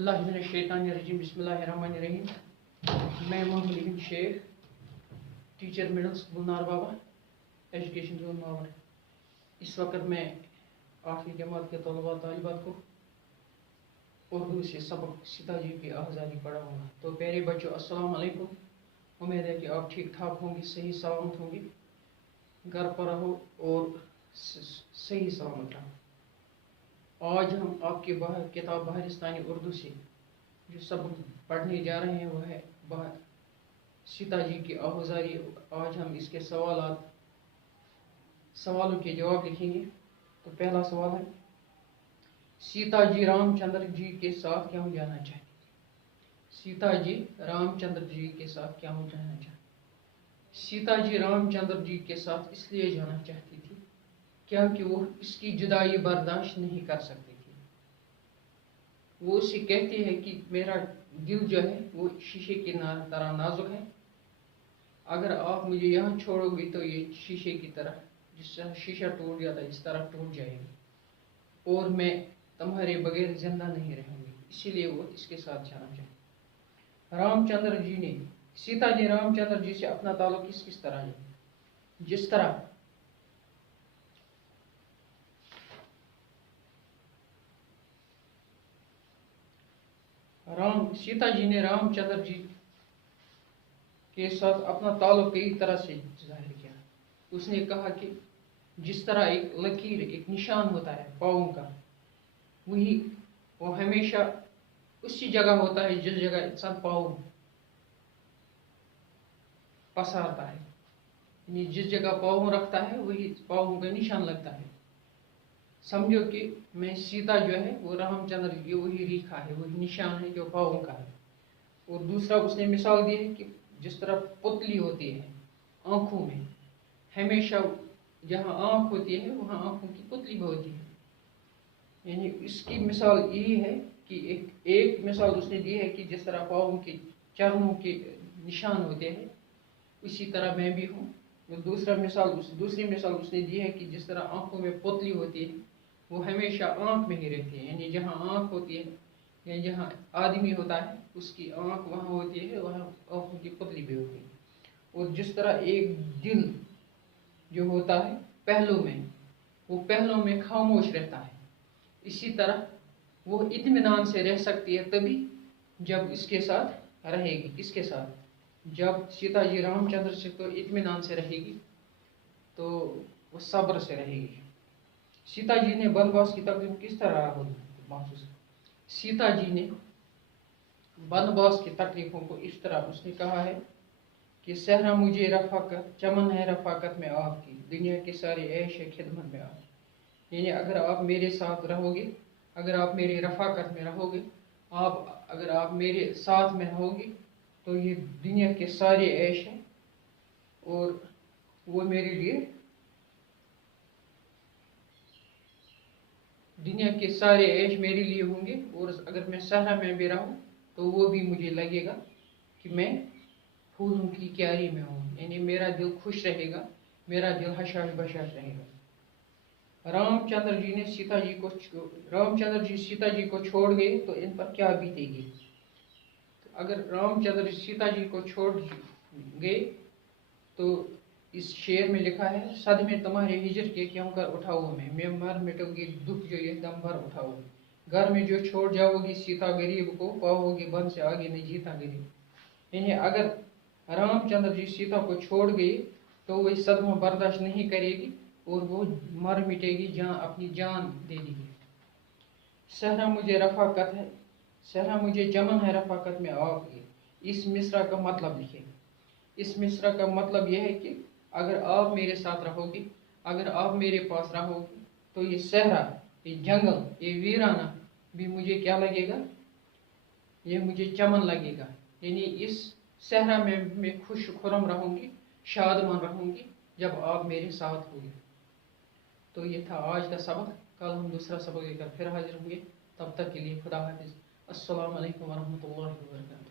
औज़ुबिल्लाहिमिनश्शैतानिर्रजीम बिस्मिल्लाहिर्रहमानिर्रहीम। मैं Mohammad Ibn Sheikh, teacher middle school Narbaba, education zone Mawar. इस वक्त मैं 8वीं जमात के तलबा तालिबात को उर्दू से सबक सीताजी की आज़ादी पढ़ाऊँगा। तो प्यारे बच्चों, अस्सलाम वालेकुम। उम्मीद है कि आप ठीक ठाक होंगे, सही सलामत होंगे, घर पर रहो और सही सलामत रहो। आज हम आपकी किताब बहरिस्तानी उर्दू से जो सबक पढ़ने जा रहे हैं वह है सीताजी की आहुजारी। आज हम इसके सवालों के जवाब लिखेंगे। तो पहला सवाल है, सीताजी रामचंद्र जी के साथ क्यों जाना चाहती थी? सीताजी रामचंद्र जी के साथ क्यों जाना चाहती? सीताजी रामचंद्र जी के साथ इसलिए जाना चाहती थी क्योंकि वो इसकी जुदाई बर्दाश्त नहीं कर सकती थी। वो उसे कहती है कि मेरा दिल जो है वो शीशे की तरह नाजुक है। अगर आप मुझे यहाँ छोड़ोगे तो ये शीशे की तरह, जिस तरह शीशा टूट जाता है इस तरह टूट जाएगी और मैं तुम्हारे बगैर जिंदा नहीं रहूंगी। इसीलिए वो इसके साथ जाना चाहती। रामचंद्र जी ने सीताजी रामचंद्र जी से अपना ताल्लुक किस तरह है? जिस तरह सीता जी ने रामचंद्र जी के साथ अपना ताल्लुक कई तरह से जाहिर किया। उसने कहा कि जिस तरह एक लकीर, एक निशान होता है पाँव का, वही वो हमेशा उसी जगह होता है जिस जगह इंसान पाँव पसारता है, यानी जिस जगह पाँव रखता है वही पाँव का निशान लगता है। समझो कि मैं सीता जो है वो रामचंद्र की वही रेखा है, वही निशान है जो पाँव का है। और दूसरा उसने मिसाल दी है कि जिस तरह पुतली होती है आँखों में, हमेशा जहाँ आँख होती है वहाँ आँखों की पुतली भी होती है। यानी इसकी मिसाल यही है कि एक मिसाल उसने दी है कि जिस तरह पाँव के चरणों के निशान होते हैं उसी तरह मैं भी हूँ। दूसरी मिसाल उसने दी है कि जिस तरह आँखों में पुतली होती है वो हमेशा आँख में ही रहती है, यानी जहाँ आँख होती है या जहाँ आदमी होता है उसकी आँख वहाँ होती है, वहाँ आँखों की पुतली भी होती है। और जिस तरह एक दिल जो होता है पहलू में, वो पहलू में खामोश रहता है, इसी तरह वो इत्मीनान से रह सकती है तभी जब इसके साथ रहेगी। किसके साथ? जब सीता जी रामचंद्र से तो इत्मीनान से रहेगी, तो वो सब्र से रहेगी। सीता जी ने वनवास की तकलीफ किस तरह महसूस? सीता जी ने वनवास की तकलीफों को इस तरह उसने कहा है कि सहरा मुझे रफाकत, चमन है रफाकत में आपकी, दुनिया के सारे ऐश है खिदमत में आपकी। यानी अगर आप मेरे साथ रहोगे, अगर आप मेरी रफाकत में रहोगे, अगर आप मेरे साथ में रहोगे तो ये दुनिया के सारे ऐश हैं और वो मेरे लिए दुनिया के सारे ऐश मेरे लिए होंगे। और अगर मैं सहरा में भी रहूं तो वो भी मुझे लगेगा कि मैं फूलों की क्यारी में हूँ, यानी मेरा दिल खुश रहेगा, मेरा दिल हशाश बशाश रहेगा। रामचंद्र जी सीता जी को छोड़ गए तो इन पर क्या बीतेगी? तो अगर रामचंद्र सीता जी को छोड़ गए तो इस शेर में लिखा है, सद में तुम्हारे हिजर के क्यों कर उठाओ मैं मर मिटोगी दुख जो ये दम भर उठाओ। घर में जो छोड़ जाओगी सीता गरीब को, पाओगी बन से आगे नहीं जीता गरीब। यानी अगर रामचंद्र जी सीता को छोड़ गए तो वो सदमा बर्दाश्त नहीं करेगी और वो मर मिटेगी, अपनी जान दे देगी। सहरा मुझे रफाकत है, सहरा मुझे चमन है रफाकत में आपकी। इस मिसरा का मतलब लिखे। इस मिसरा का मतलब यह है कि अगर आप मेरे साथ रहोगे, अगर आप मेरे पास रहोगे तो ये सहरा, ये जंगल, ये वीराना भी मुझे क्या लगेगा? ये मुझे चमन लगेगा। यानी इस सहरा में मैं खुश खुरम रहूंगी, शादमान रहूंगी जब आप मेरे साथ होंगे। तो ये था आज का सबक। कल हम दूसरा सबक लेकर फिर हाजिर होंगे। तब तक के लिए खुदा हाफिज। अस्सलाम वालेकुम व रहमतुल्लाहि व बरकातहू।